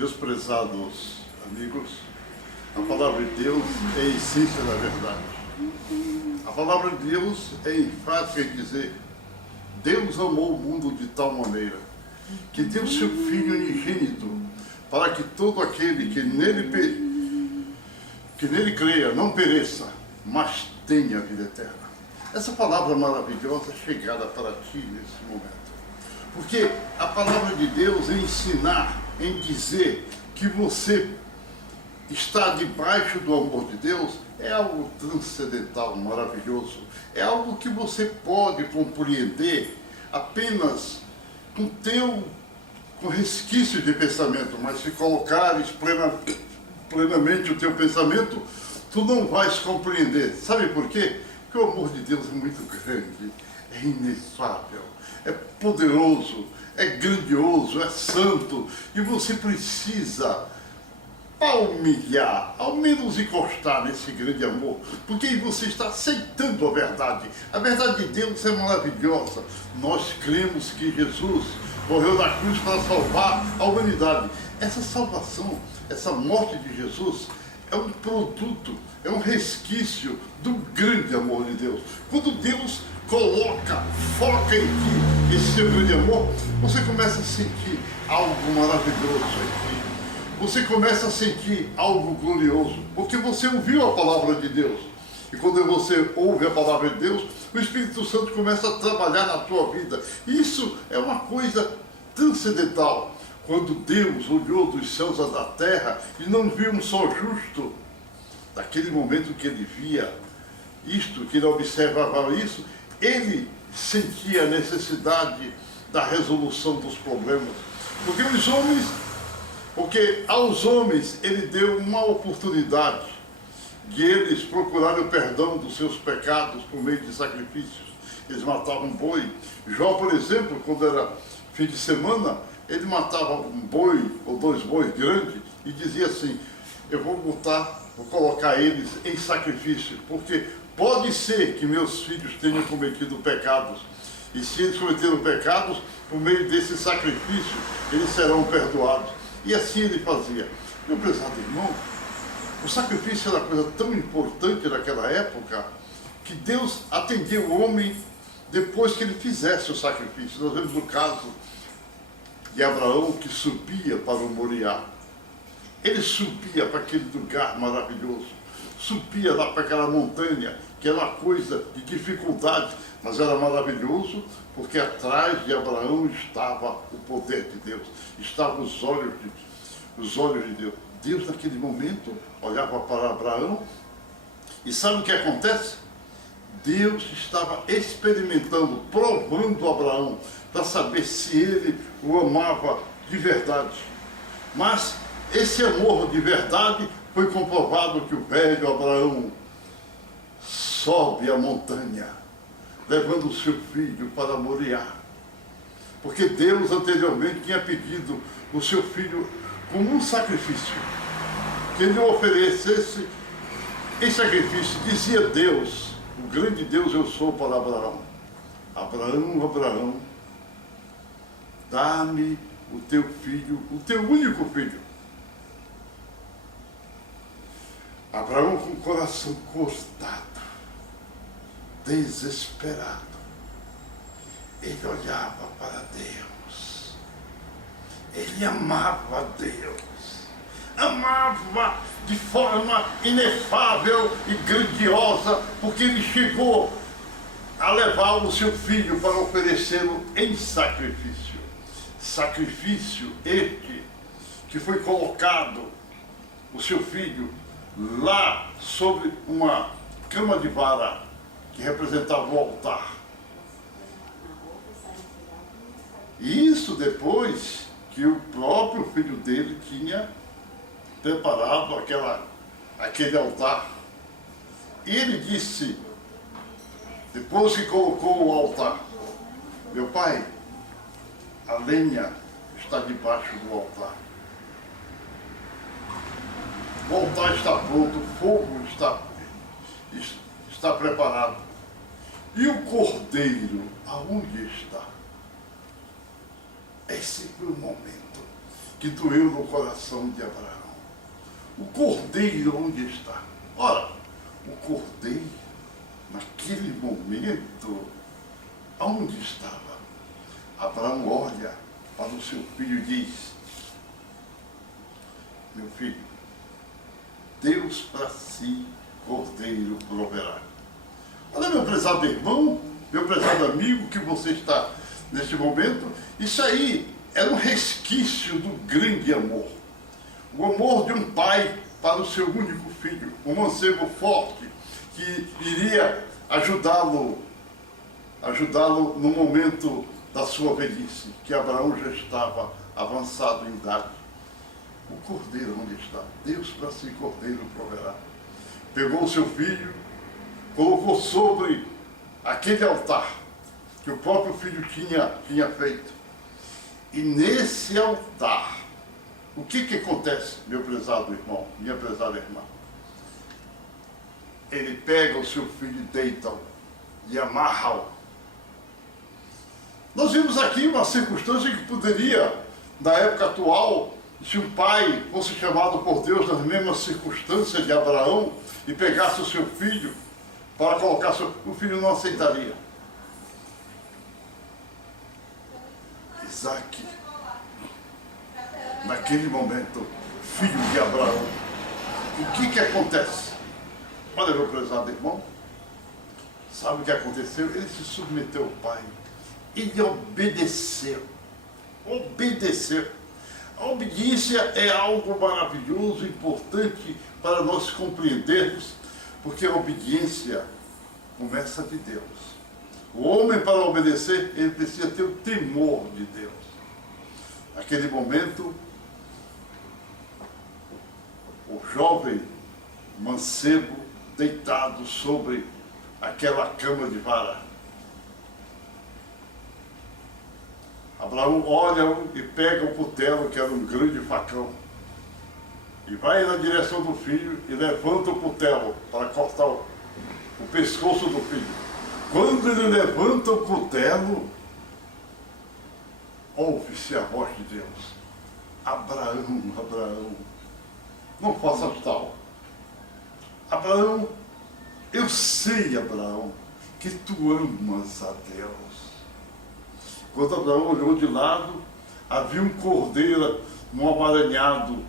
Meus prezados amigos, a palavra de Deus é a essência da verdade. A palavra de Deus é enfática em dizer: Deus amou o mundo de tal maneira que deu seu Filho unigênito, para que todo aquele que nele creia não pereça, mas tenha a vida eterna. Essa palavra maravilhosa é chegada para ti nesse momento. Porque a palavra de Deus é ensinar, em dizer que você está debaixo do amor de Deus, é algo transcendental, maravilhoso. É algo que você pode compreender apenas com resquício de pensamento, mas se colocares plenamente o teu pensamento, tu não vais compreender. Sabe por quê? Porque o amor de Deus é muito grande, é inefável, é poderoso, é grandioso, é santo, e você precisa palmilhar, ao menos encostar nesse grande amor, porque aí você está aceitando a verdade. A verdade de Deus é maravilhosa. Nós cremos que Jesus morreu na cruz para salvar a humanidade. Essa salvação, essa morte de Jesus é um produto, é um resquício do grande amor de Deus. Quando Deus foca em ti esse seu grande amor, você começa a sentir algo maravilhoso em ti. Você começa a sentir algo glorioso, porque você ouviu a palavra de Deus. E quando você ouve a palavra de Deus, o Espírito Santo começa a trabalhar na tua vida. Isso é uma coisa transcendental. Quando Deus olhou dos céus à da terra e não viu um só justo, naquele momento que ele via isto, que ele observava isso, ele sentia a necessidade da resolução dos problemas. Porque aos homens ele deu uma oportunidade de eles procurarem o perdão dos seus pecados por meio de sacrifícios. Eles matavam um boi. Jó, por exemplo, quando era fim de semana, ele matava um boi ou dois bois grandes e dizia assim: eu vou colocar eles em sacrifício, porque pode ser que meus filhos tenham cometido pecados, e se eles cometeram pecados, por meio desse sacrifício, eles serão perdoados. E assim ele fazia. Meu prezado irmão, o sacrifício era coisa tão importante naquela época, que Deus atendeu o homem depois que ele fizesse o sacrifício. Nós vemos o caso de Abraão, que subia para o Moriá. Ele subia para aquele lugar maravilhoso, subia lá para aquela montanha, que era uma coisa de dificuldade, mas era maravilhoso, porque atrás de Abraão estava o poder de Deus, estavam os olhos de Deus. Deus, naquele momento, olhava para Abraão, e sabe o que acontece? Deus estava experimentando, provando Abraão, para saber se ele o amava de verdade. Mas esse amor de verdade foi comprovado que o velho Abraão sobe a montanha, levando o seu filho para Moriá. Porque Deus anteriormente tinha pedido o seu filho como um sacrifício, que ele oferecesse em sacrifício. Dizia Deus, o grande Deus eu sou, para Abraão: Abraão, Abraão, dá-me o teu filho, o teu único filho. Abraão, com o coração cortado, desesperado, ele olhava para Deus. Ele amava Deus, amava de forma inefável e grandiosa, porque ele chegou a levar o seu filho para oferecê-lo em sacrifício. Sacrifício este que foi colocado o seu filho lá sobre uma cama de vara que representava o altar. E isso depois que o próprio filho dele tinha preparado aquele altar. E ele disse, depois que colocou o altar: meu pai, a lenha está debaixo do altar. O altar está pronto, o fogo está preparado. E o cordeiro, aonde está? Esse foi o momento que doeu no coração de Abraão. O cordeiro onde está? Ora, o cordeiro, naquele momento, onde estava? Abraão olha para o seu filho e diz: meu filho, Deus para si cordeiro proverá. Olha, meu prezado irmão, meu prezado amigo, que você está neste momento, isso aí era um resquício do grande amor. O amor de um pai para o seu único filho, um mancebo forte, que iria ajudá-lo no momento da sua velhice, que Abraão já estava avançado em idade. O cordeiro onde está? Deus para si cordeiro proverá. Pegou o seu filho, colocou sobre aquele altar que o próprio filho tinha feito. E nesse altar, o que acontece, meu prezado irmão, minha prezada irmã? Ele pega o seu filho e deita-o e amarra-o. Nós vimos aqui uma circunstância que poderia, na época atual, se um pai fosse chamado por Deus nas mesmas circunstâncias de Abraão e pegasse o seu filho para colocar o filho não aceitaria. Isaac, naquele momento, filho de Abraão, o que acontece? Olha, meu prezado irmão, sabe o que aconteceu? Ele se submeteu ao pai, ele obedeceu. A obediência é algo maravilhoso, importante para nós compreendermos, porque a obediência começa de Deus. O homem, para obedecer, ele precisa ter o temor de Deus. Naquele momento, o jovem mancebo deitado sobre aquela cama de vara. Abraão olha e pega o cutelo, que era um grande facão, e vai na direção do filho e levanta o cutelo para cortar o pescoço do filho. Quando ele levanta o cutelo, ouve-se a voz de Deus: Abraão, Abraão, não faças tal. Abraão, eu sei, Abraão, que tu amas a Deus. Quando Abraão olhou de lado, havia um cordeiro num amaranhado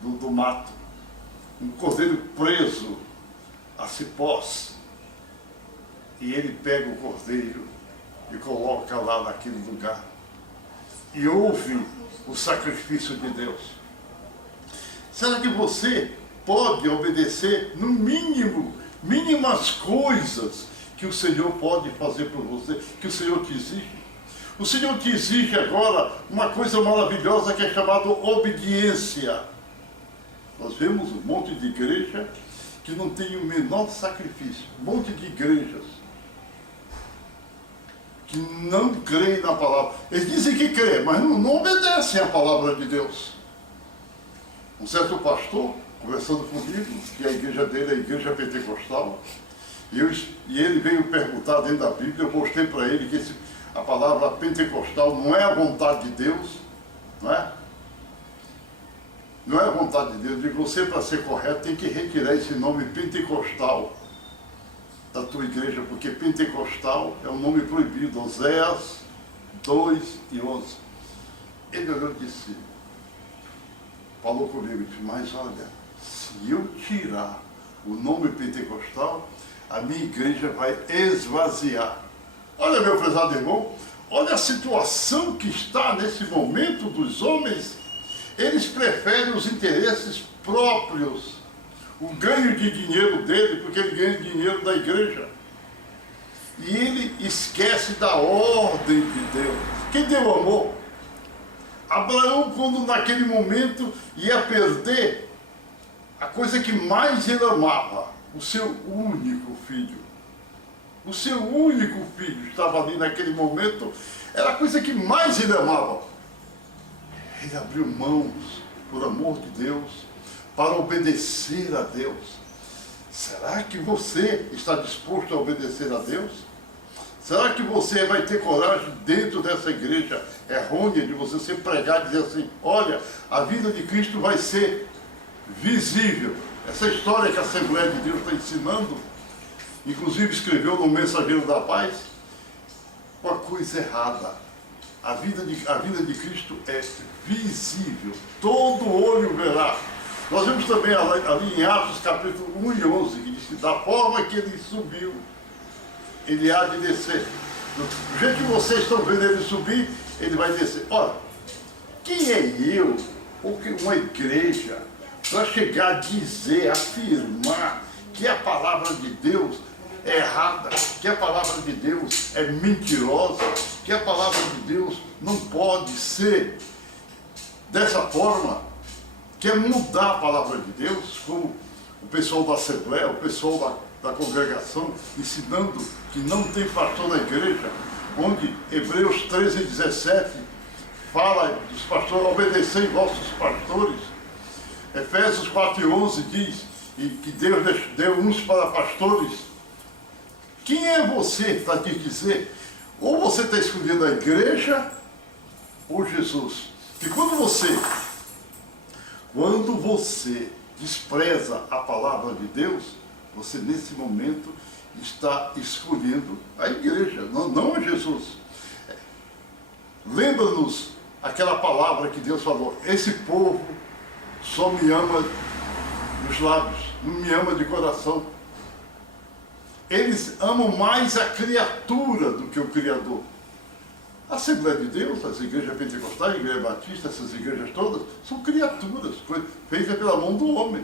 do mato, um cordeiro preso a cipós. E ele pega o cordeiro e coloca lá naquele lugar. E ouve o sacrifício de Deus. Será que você pode obedecer, no mínimo, mínimas coisas que o Senhor pode fazer por você, que o Senhor te exige? O Senhor te exige agora uma coisa maravilhosa que é chamada obediência. Nós vemos um monte de igreja que não tem o menor sacrifício, um monte de igrejas que não creem na palavra. Eles dizem que creem, mas não obedecem à palavra de Deus. Um certo pastor, conversando comigo, que a igreja dele é a igreja pentecostal, e ele veio perguntar dentro da Bíblia. Eu mostrei para ele que a palavra pentecostal não é a vontade de Deus, não é? Não é a vontade de Deus. Eu digo: você, para ser correto, tem que retirar esse nome pentecostal da tua igreja, porque pentecostal é um nome proibido. Oséias 2:11. Ele olhou e disse, falou comigo, disse: mas olha, se eu tirar o nome pentecostal, a minha igreja vai esvaziar. Olha, meu prezado irmão, olha a situação que está nesse momento dos homens. Eles preferem os interesses próprios, o ganho de dinheiro dele, porque ele ganha dinheiro da igreja. E ele esquece da ordem de Deus. Quem deu amor? Abraão, quando naquele momento ia perder a coisa que mais ele amava, o seu único filho. O seu único filho estava ali naquele momento, era a coisa que mais ele amava. Ele abriu mãos, por amor de Deus, para obedecer a Deus. Será que você está disposto a obedecer a Deus? Será que você vai ter coragem dentro dessa igreja errônea de você ser pregado e dizer assim, olha, a vida de Cristo vai ser visível. Essa história que a Assembleia de Deus está ensinando, inclusive escreveu no Mensageiro da Paz, uma coisa errada. A vida de Cristo é visível. Todo olho verá. Nós vemos também ali em Atos capítulo 1 e 11, que diz que da forma que ele subiu, ele há de descer. Do jeito que vocês estão vendo ele subir, ele vai descer. Ora, quem é eu, ou que uma igreja, para chegar a dizer, afirmar que a palavra de Deus é errada, que a palavra de Deus é mentirosa, que a palavra de Deus não pode ser dessa forma, quer mudar a palavra de Deus, como o pessoal da Assembleia, o pessoal da congregação, ensinando que não tem pastor na igreja, onde Hebreus 13 e 17 fala dos pastores, obedecei vossos pastores. Efésios 4 e 11 diz que Deus deu uns para pastores. Quem é você para te dizer? Ou você está escolhendo a igreja ou Jesus? E quando você despreza a palavra de Deus, você nesse momento está escolhendo a igreja, não Jesus. Lembra-nos aquela palavra que Deus falou, esse povo só me ama nos lábios, não me ama de coração. Eles amam mais a criatura do que o Criador. A Assembleia de Deus, as igrejas pentecostais, a igreja batista, essas igrejas todas, são criaturas feitas pela mão do homem.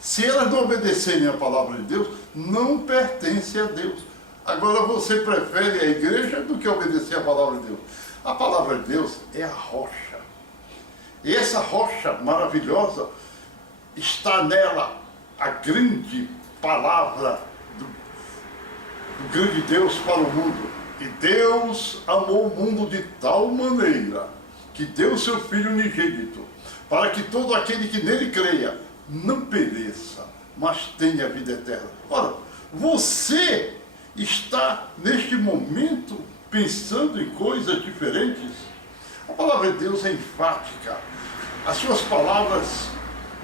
Se elas não obedecerem a palavra de Deus, não pertence a Deus. Agora você prefere a igreja do que obedecer a palavra de Deus. A palavra de Deus é a rocha. E essa rocha maravilhosa, está nela a grande palavra do grande Deus para o mundo. E Deus amou o mundo de tal maneira que deu seu Filho unigênito, para que todo aquele que nele creia não pereça, mas tenha vida eterna. Ora, você está neste momento pensando em coisas diferentes? A palavra de Deus é enfática. As suas palavras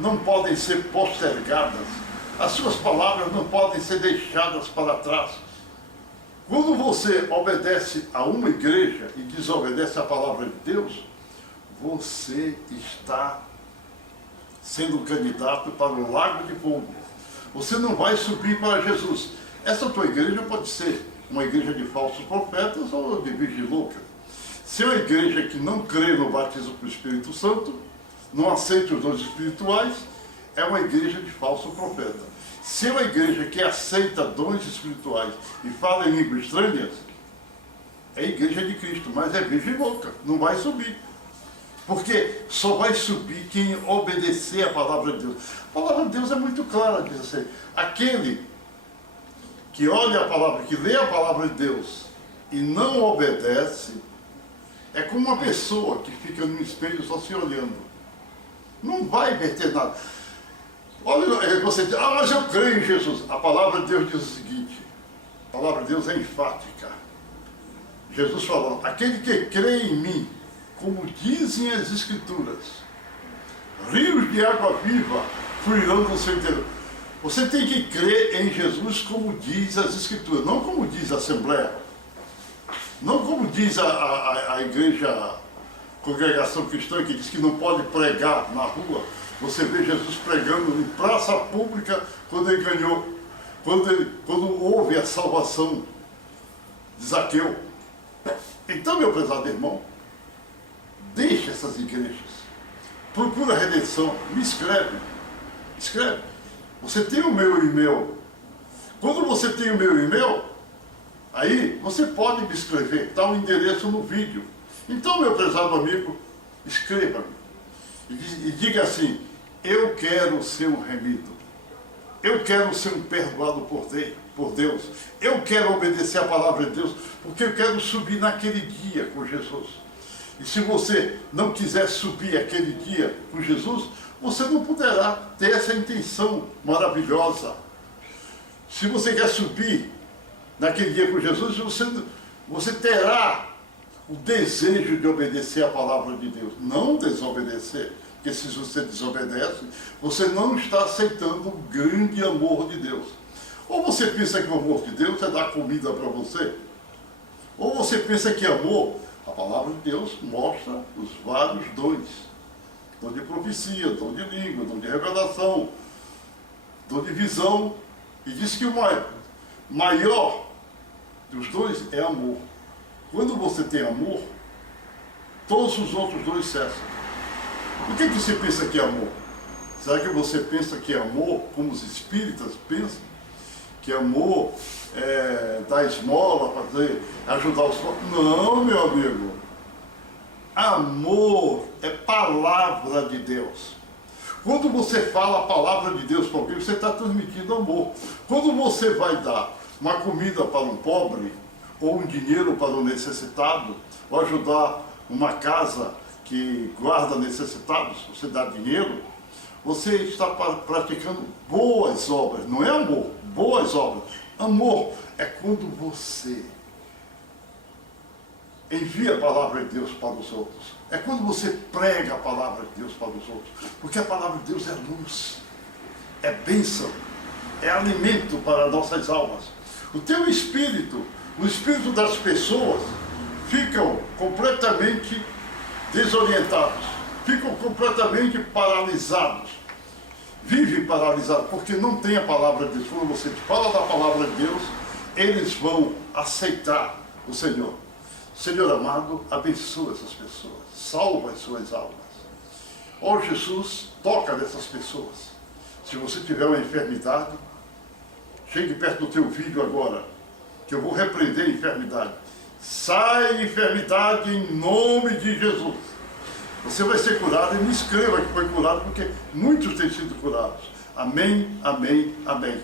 não podem ser postergadas. As suas palavras não podem ser deixadas para trás. Quando você obedece a uma igreja e desobedece a palavra de Deus, você está sendo candidato para o lago de fogo. Você não vai subir para Jesus. Essa tua igreja pode ser uma igreja de falsos profetas ou de virgem louca. Se é uma igreja que não crê no batismo com o Espírito Santo, não aceita os dons espirituais, é uma igreja de falso profeta. Se é uma igreja que aceita dons espirituais e fala em línguas estranhas, é a igreja de Cristo, mas é virgem louca, não vai subir. Porque só vai subir quem obedecer a palavra de Deus. A palavra de Deus é muito clara, diz assim, aquele que olha a palavra, que lê a palavra de Deus e não obedece, é como uma pessoa que fica no espelho só se olhando. Não vai verter nada. Olha, você diz, mas eu creio em Jesus. A palavra de Deus diz o seguinte, a palavra de Deus é enfática. Jesus falou, aquele que crê em mim, como dizem as Escrituras, rios de água viva fluirão do seu interior. Você tem que crer em Jesus como diz as Escrituras, não como diz a Assembleia, não como diz a igreja, a congregação cristã, que diz que não pode pregar na rua. Você vê Jesus pregando em praça pública quando ele ganhou, quando houve a salvação de Zaqueu. Então, meu prezado irmão, deixe essas igrejas, procura a redenção, me escreve. Você tem o meu e-mail. Quando você tem o meu e-mail, aí você pode me escrever, está o endereço no vídeo. Então, meu prezado amigo, escreva-me e diga assim, eu quero ser um remido, eu quero ser um perdoado por Deus, eu quero obedecer a palavra de Deus, porque eu quero subir naquele dia com Jesus. E se você não quiser subir aquele dia com Jesus, você não poderá ter essa intenção maravilhosa. Se você quer subir naquele dia com Jesus, você terá o desejo de obedecer a palavra de Deus, não desobedecer. Porque se você desobedece, você não está aceitando o grande amor de Deus. Ou você pensa que o amor de Deus é dar comida para você, ou você pensa que amor, a palavra de Deus mostra os vários dons. Dom de profecia, dom de língua, dom de revelação, dom de visão. E diz que o maior dos dois é amor. Quando você tem amor, todos os outros dois cessam. O que você pensa que é amor? Será que você pensa que é amor, como os espíritas pensam? Que amor é dar esmola, ajudar os outros? Não, meu amigo. Amor é palavra de Deus. Quando você fala a palavra de Deus para alguém, você está transmitindo amor. Quando você vai dar uma comida para um pobre, ou um dinheiro para um necessitado, ou ajudar uma casa que guarda necessitados, você dá dinheiro, você está praticando boas obras. Não é amor, boas obras. Amor é quando você envia a palavra de Deus para os outros. É quando você prega a palavra de Deus para os outros. Porque a palavra de Deus é luz, é bênção, é alimento para nossas almas. O teu espírito, o espírito das pessoas, ficam completamente desorientados, ficam completamente paralisados. Vivem paralisados, porque não tem a palavra de Deus. Quando você fala da palavra de Deus, eles vão aceitar o Senhor. Senhor amado, abençoa essas pessoas, salva as suas almas. Ó Jesus, toca nessas pessoas. Se você tiver uma enfermidade, chegue perto do teu filho agora, que eu vou repreender a enfermidade. Sai enfermidade em nome de Jesus. Você vai ser curado e me escreva que foi curado, porque muitos têm sido curados. Amém, amém, amém.